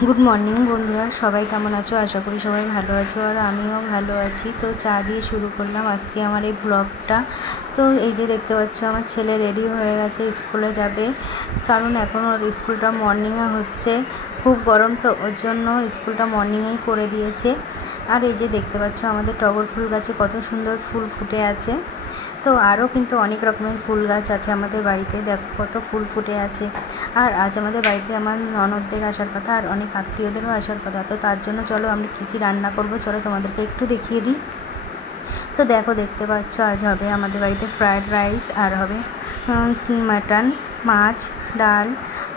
Good morning বন্ধুরা, সবাই কেমন আছো? আশা করি সবাই ভালো আছো আর আমিও ভালো আছি। তো চা দিয়ে শুরু করলাম আজকে আমার এই ব্লগটা। তো এই যে দেখতে পাচ্ছ আমার ছেলে রেডি হয়ে গেছে, স্কুলে যাবে। কারণ এখন ওর স্কুলটা মর্নিংয়ে হচ্ছে, খুব গরম তো ওর জন্য স্কুলটা মর্নিংয়েই করে দিয়েছে। আর এই যে দেখতে পাচ্ছ আমাদের টগর ফুল গাছে কত সুন্দর ফুল ফুটে আছে। তো আরও কিন্তু অনেক রকমের ফুল গাছ আছে আমাদের বাড়িতে, দেখো কত ফুল ফুটে আছে। আর আজ আমাদের বাড়িতে আমার ননদদের আসার কথা আর অনেক আত্মীয়দেরও আসার কথা। তো তার জন্য চলো আমরা কী কী রান্না করব চলো তোমাদেরকে একটু দেখিয়ে দিই। তো দেখো, দেখতে পাচ্ছ আজ হবে আমাদের বাড়িতে ফ্রায়েড রাইস, আর হবে মাটন, মাছ, ডাল,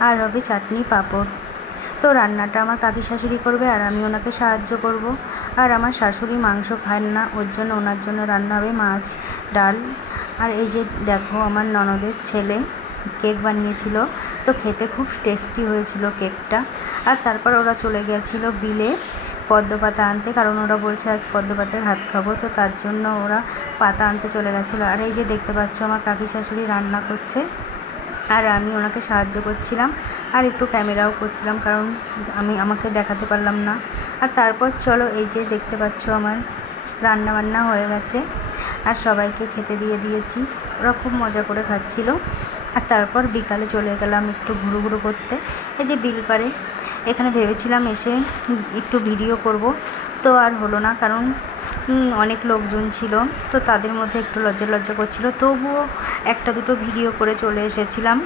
আর হবে চাটনি, পাঁপড়। তো রান্নাটা আমার কাকি শাশুড়ি করবে আর আমি ওনাকে সাহায্য করব। আর আমার শাশুড়ি মাংস খান না, ওর জন্য ওনার জন্য রান্না হবে মাছ, ডাল। আর এই যে দেখো আমার ননদের ছেলে কেক বানিয়েছিল, তো খেতে খুব টেস্টি হয়েছিল কেকটা। আর তারপর ওরা চলে গিয়েছিল বিলে পদ্ম পাতা আনতে, কারণ ওরা বলছে আজ পদ্ম পাতায় ভাত খাবো, তো তার জন্য ওরা পাতা আনতে চলে গেছিলো। আর এই যে দেখতে পাচ্ছ আমার কাকি শাশুড়ি রান্না করছে আর আমি ওনাকে সাহায্য করছিলাম আর একটু ক্যামেরাও করছিলাম, কারণ আমাকে দেখাতে পারলাম না। আর তারপর চলো, এই যে দেখতে পাচ্ছ আমার রান্না বান্না হয়ে গেছে আর সবাইকে খেতে দিয়ে দিয়েছি, ওরা খুব মজা করে খাচ্ছিল। আর তারপর বিকালে চলে গেলাম একটু ঘুরু করতে, এই যে বিল পাড়ে। এখানে ভেবেছিলাম এসে একটু ভিডিও করব, তো আর হলো না, কারণ অনেক লোকজন ছিল, তো তাদের মধ্যে একটু লজ্জা করছিল, তবুও একটা দুটো ভিডিও করে চলে এসেছিলাম।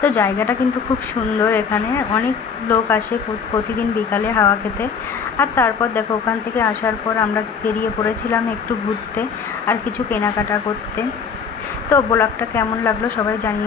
তো জায়গাটা কিন্তু খুব সুন্দর, এখানে অনেক লোক আসে প্রতিদিন বিকালে হাওয়া খেতে। আর তারপর দেখো ওখান থেকে আসার পর আমরা বেরিয়ে পড়েছিলাম একটু ঘুরতে আর কিছু কেনাকাটা করতে। তো ব্লগটা কেমন লাগলো সবাই জানিয়ে।